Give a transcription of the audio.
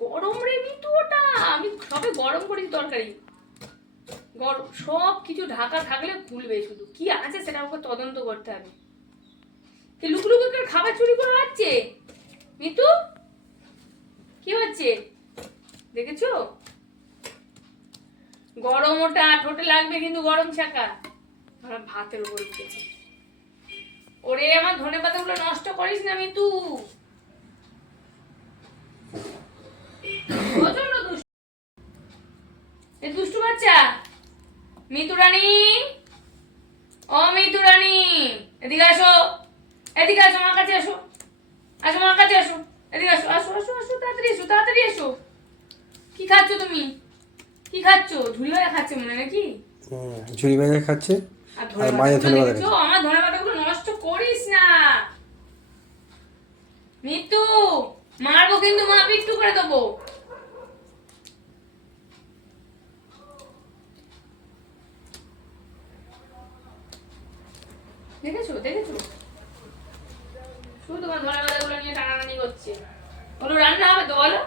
গরম রে মিতু ওটা। আমি সবে গরম করেছি তরকারি। গরম সব কিছু ঢাকা থাকলে খুলবে শুধু। কি আছে সেটা তদন্ত করতে হবে। কি লুকলুকু খাবার চুরি করে হচ্ছে মিতু? কি হচ্ছে? দেখেছ? গরম ওটা ঠোঁটে লাগবে কিন্তু গরম ছাকা আমার ভাতের উপর উঠেছে। ওরে, আমার ধনে পাতাগুলো নষ্ট করিস না মিতু। প্রচণ্ড দুষ্টু। এ দুষ্টু বাচ্চা। মিতু রানী। ও মিতু রানী। এদিকে আসো। এদিকে আসো আমার কাছে আসো। আসো আমার কাছে আসো। এদিকে আসো আসো আসো আসো তাড়াতাড়ি এসো তাড়াতাড়ি এসো। কি খাচ্ছ তুমি? কি খাচ্ছ? ঝুড়ি ভাজা খাচ্ছে মনে নাকি? ঝুড়ি ভাজা খাচ্ছে। আর মায়ের ধনে ধনে পাতা আমার ধনে পাতাগুলো নষ্ট করিস না। মিতু মারবো কিন্তু মা পিট্টু করে দেবো। দেখেছ? দেখেছ? শুধু তোমার ধনে পাতাগুলো নিয়ে টানাটানি করছে। বলো রান্না হবে তো বলো।